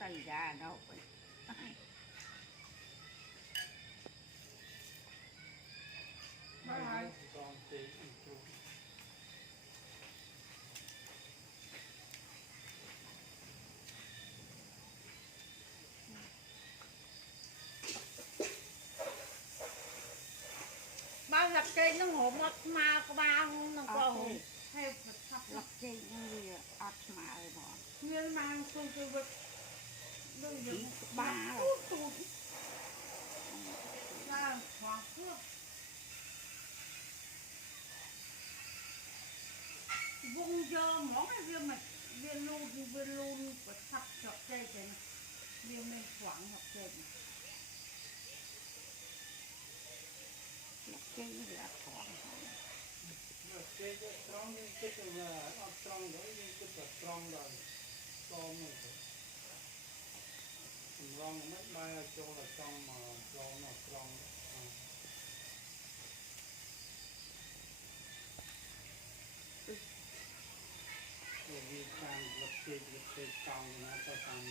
tay ra đâu vậy Bye. Ba lập cây nó ngủ mất mà có ba không nó có hồn hay Phật thắp lập cây như ớt mà rồi bỏ nguyên mang không tôi vật đừng được ba tụt ra hoàng phước vùng giờ món cái viên luôn Phật thắp chọc cây cái này viên men khoảng học cây này lập cây như là thoáng Cái strong cái strong đó cái strong rồi strong rồi strong mất bay cho là strong mà strong vì càng lập cái strong nó to càng